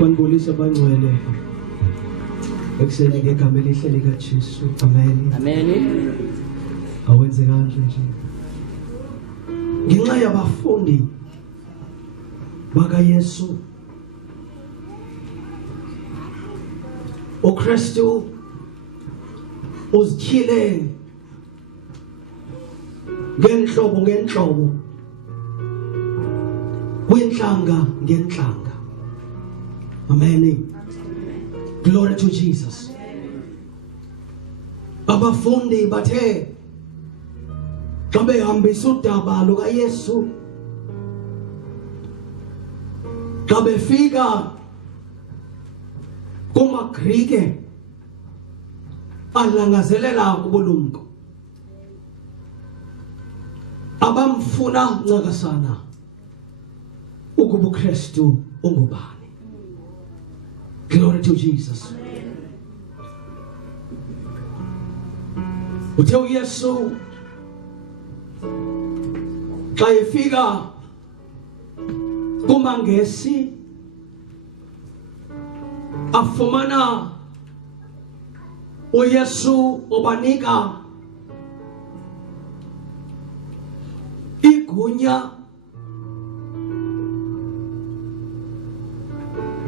Banibulisa bangcwele ekuseni ngegama elihle lika Jesu. Amen. Amen. Awenze kanje nje. Ngenxa yabafundi baka Yesu uKristu uzikhile ngenhlobo kwenhlanga ngenhlanga. Amen. Glory to Jesus. Abafundi bathe xa behambisa udaba luka Yesu, xa befika kumaGrike alangazelela ubulumko, abamfuna ncakasana ukuba uKristu ungubani. Glory to Jesus. Uthe uYesu xa efika kumangesi afumana uYesu obanika igunya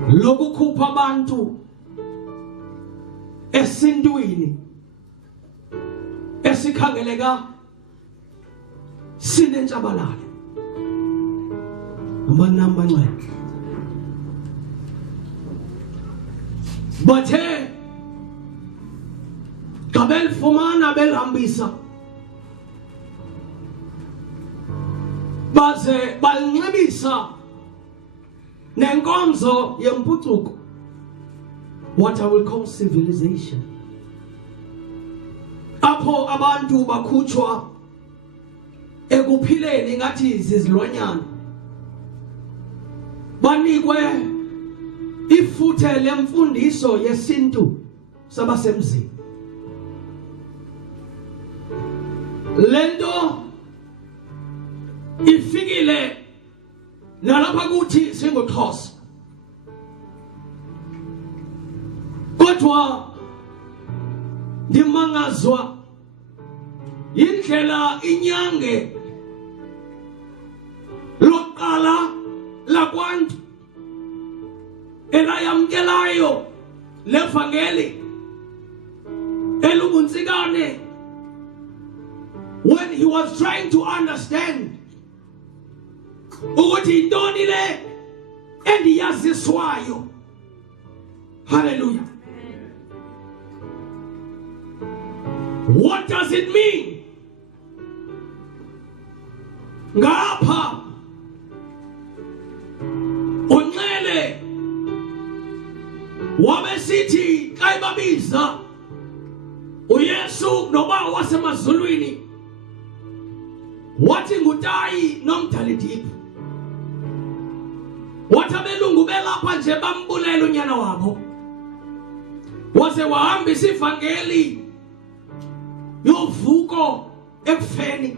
lokukhupha abantu esintwini esikhangeleka sinentshabalalo. Amanamba ncane bathe kabel fumana belhambisa baze balinxibisa nenkonzo yempucuko, what I will call civilization, apho abantu bakhutshwa ekuphileni ngathi zizilwanyana, banikwe ifuthe lemfundiso yesintu sabasemzini. Lento ifikile nalapha kuthi singuXhosa, kodwa ndimangazwa indlela inyange loqala lakwantu elayamkelayo levangeli elubunsikane, when he was trying to understand ukuthi intoni le endiyaziswayo. Hallelujah. What does it mean? Ngapha unxele wabesithi xa ibabiza uYesu noba wasemazulwini wathi ngutayi nomdalidiphu, wathi abelungu belapha nje bambulela unyana wabo, waze wahambisa ivangeli yovuko ekufeni,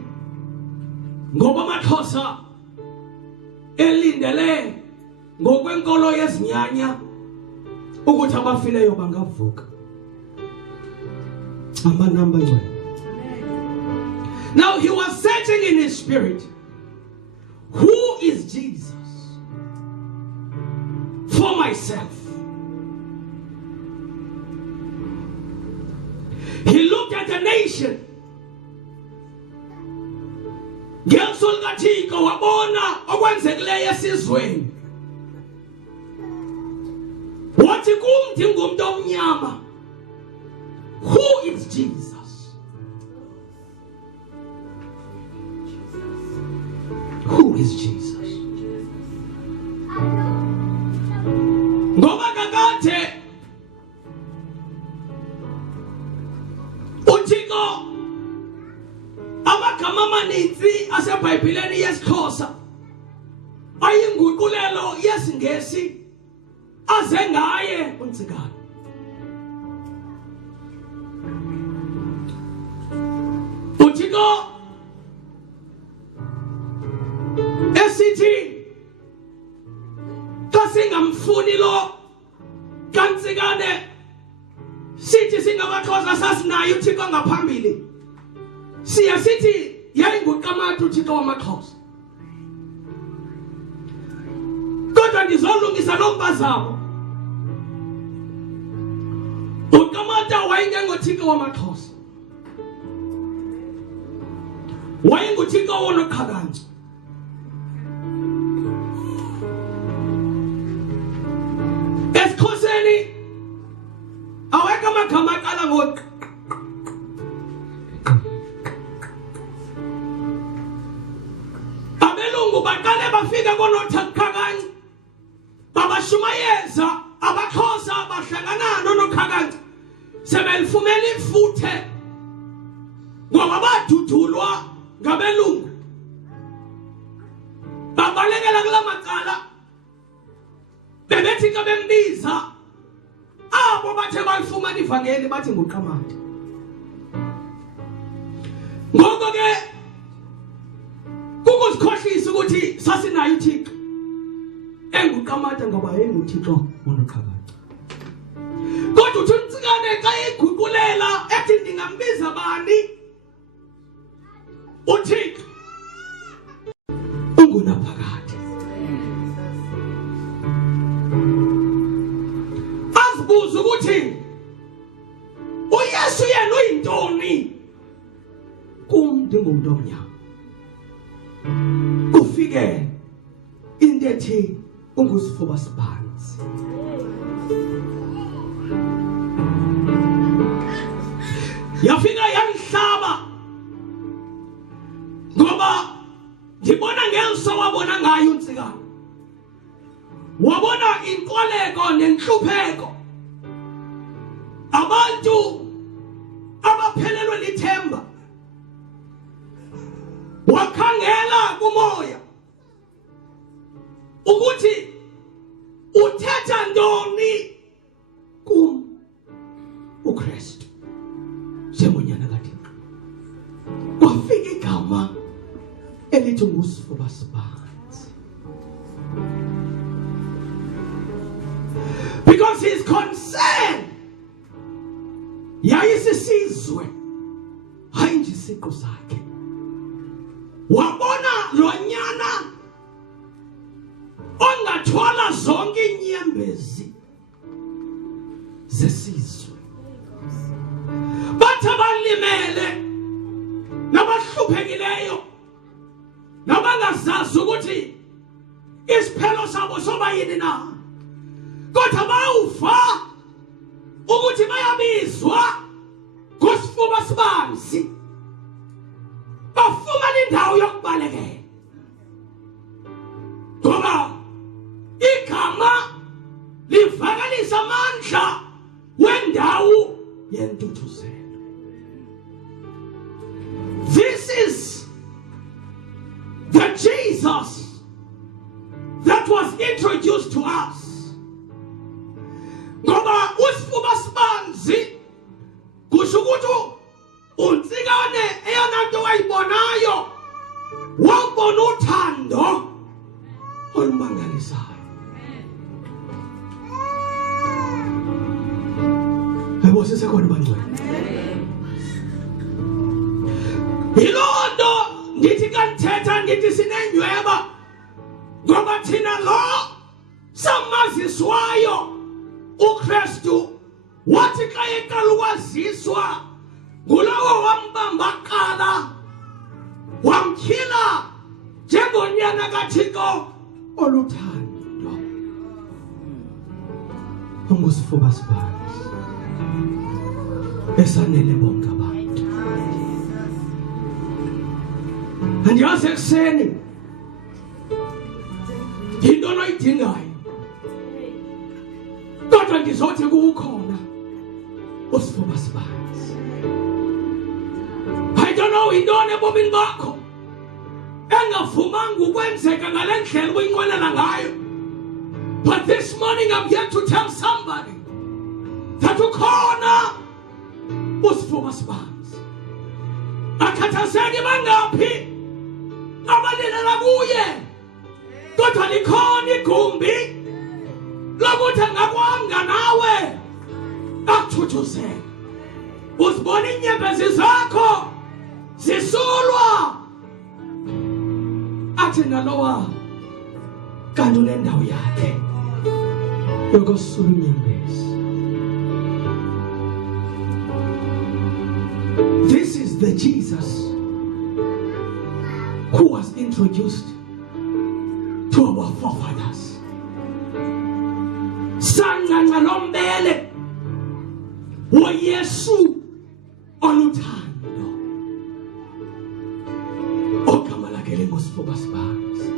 ngoba amaXhosa elindele ngokwenkolo yezinyanya ukuthi abafileyo bangavuka. Amanamba ncane. Now he was searching in his spirit, who is Jesus for myself? He looked at the nation. Ngeso likaThixo wabona okwenzekileyo esizweni. Wathi kumthi ngumuntu omnyama, who is Jesus? Who is Jesus? Ngoba kakade uThixo amagama amanintsi aseBhayibhelini yesiXhosa ayinguqulelo yesiNgesi aze ngaye uNtsikana. uThixo esithi xa singamfuni lo Ntsikana sithi singamaXhosa sasinayo uThixo ngaphambili. Siya sithi yayinguQamata uThixo wamaXhosa. Kodwa ndizolungisa lo mpazamo. uQamata wayengengoThixo wamaXhosa. WayenguThixo wonoqhakanqa. EsiXhoseni awekho amagama aqala ngo abelungu baqale bafika konoqhakanqa babashumayeza abaXhosa bahlangana nonoqhakanqa sebelifumela ifuthe ngoba badudulwa ngabelungu babalekela kula macala bebethi ka bembiza abo bathe balifumana ivangeli bathi nguQamata. Ngoko ke kukusikhohlisa ukuthi sasinayo uThixo enguQamata ngoba yenguThixo wonoqhakanqa. Kodwa uthi uNtsikana xa eguqulela ethi ndingambiza bani uThixo ungunaphakade. Asibuza ukuthi uYesu yena uyintoni kum ndingumuntu omnyama. Kufike into ethi ungusifuba sibanzi. Yafika yangihlaba ngoba ndibona ngelso wabona ngayo uNtsikana. Wabona inkoleko nenhlupheko. Abantu abaphelelwe lithemba. Wakhangela kumoya ukuthi uthetha ntoni kum uKristu njengonyana kaThixo. Kwafika igama elithi ngusifuba sibanzi. Because his concern yayisisizwe hayi nje isiqu sakhe. Wabona lo nyana ongathwala zonke inyembezi zesizwe. Bathi abalimele nabahluphekileyo nabangazazi ukuthi isiphelo sabo soba yini na. Kodwa bawuva ukuthi bayabizwa ngusifuba sibanzi. Bafumana indawo yokubalekela. Ngoba igama livakalisa amandla wendawo yentuthuzelo. This is the Jesus that was introduced to us. Ngoba usifuba sibanzi kusho ukuthi uNtsikana eyona nto wayibonayo wabona uthando olumangalisayo. Hayibo sisekhona bangcwele. Yilonto ndithi kanithetha ndithi sinenyweba ngoba thina lo samaziswayo uKristu wathi xa eqala ukwaziswa ngulowo wambamba kuqala wamtyhila njengonyana kaThixo oluthando. Ungusifuba sibanzi esanele bonke abantu. Andiyazi ekuseni into onoyidingayo kodwa ndizothi kukhona usifuba sibanzi. I don't know intoni ebomini bakho engavumanga ukwenzeka ngale ndlela uyinqwenela ngayo. But this morning I'm here to tell somebody that ukhona usifuba sibanzi. Akhathazeki bangaphi abalilela kuye kodwa likhona igumbi lokuthi angakwanga nawe uyathuthuzela uzibona inyembezi zakho zisulwa athi nalowa kanti unendawo yakhe yokusula inyembezi. This is the Jesus who was introduced to our forefathers. Sanganca lombele woYesu oluthando ogama lakhe lingusifuba sibanzi.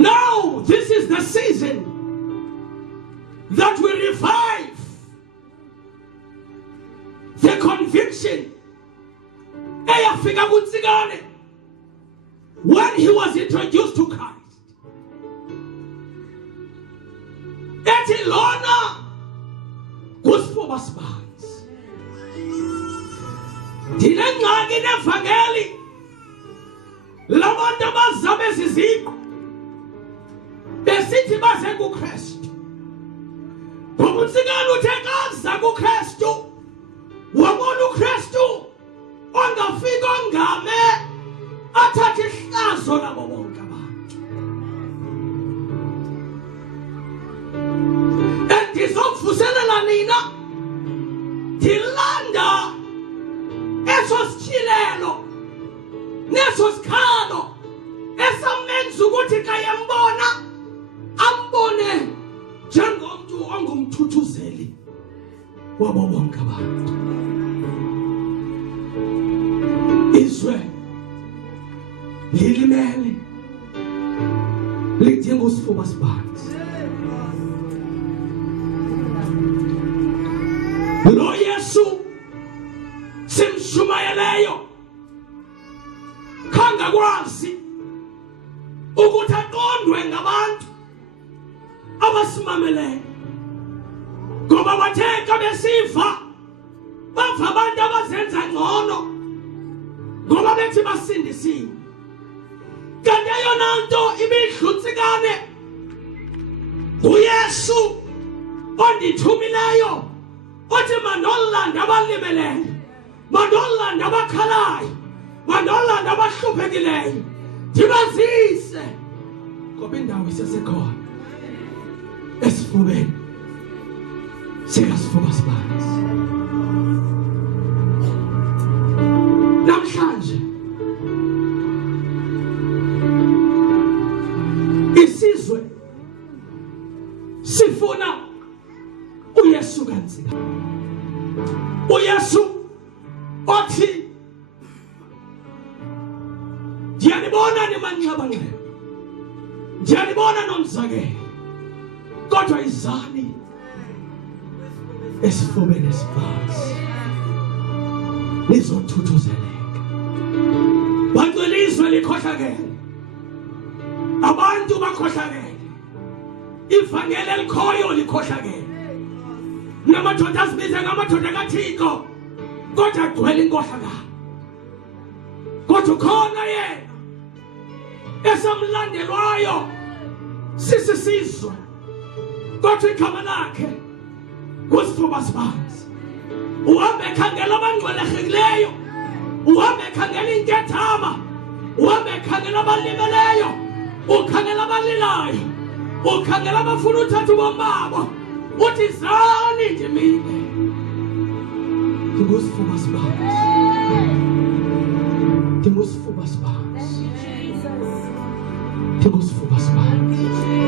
Now this is the season that we revive the conviction eyafika kuNtsikana when he was introduced to Christ. Ethi lona kusifuba sibanzi. Ndinengxaki nevangeli labantu abazabe ziziqu besithi baze kuKristu. Ngoba uNtsikana uthe kaza kuKristu wabona uKristu ongafika ongame athathe ihlazo labo bonke abantu. Endizokuvuselela nina ndilanda eso sitshilelo neso sikhalo esamenza ukuthi kayembona ambone njengomuntu ongumthuthuzeli wabo bonke abantu. Izwe lilimele lidinga usifuba sibanzi. Lo Yesu simshumayeleyo kangakwazi ukuthi aqondwe ngabantu abasimameleyo, ngoba batheka besifa bava abantu abazenza ngcono ngoba bethi basindisiwe. Kanti eyona nto ibidla uNtsikana uYesu ondithumileyo othi mandolanda abalimeleyo, mandolanda abakhalayo, mandolanda abahluphekileyo, ndibazise ngoba indawo isesekhona esifubeni sikasifuba sibanzi. Namhlanje isizwe sifuna uYesu kaNtsikana, uYesu othi ndiyanibona nimanxabanxeba, ndiyanibona nomzakelo, kodwa izani esifubeni sibanzi nizothuthuzeleka. Bantu ilizwe likhohlakele, abantu bakhohlakele, ivangeli elikhoyo likhohlakele, namadoda azibiza ngamadoda kaThixo kodwa agcwele inkohlakalo. Kodwa ukhona yena esamlandelwayo sisizwe, kodwa igama lakhe ngusifuba sibanzi. Uhambe ekhangela abangcwelekileyo, uhambe ekhangela inkethama, uhambe ekhangela abalimeleyo, ukhangela abalilayo, ukhangela abafuna uthatha ubomi babo, uthi zani ndimile. Ngusifuba sibanzi, ngusifuba sibanzi, ngusifuba sibanzi.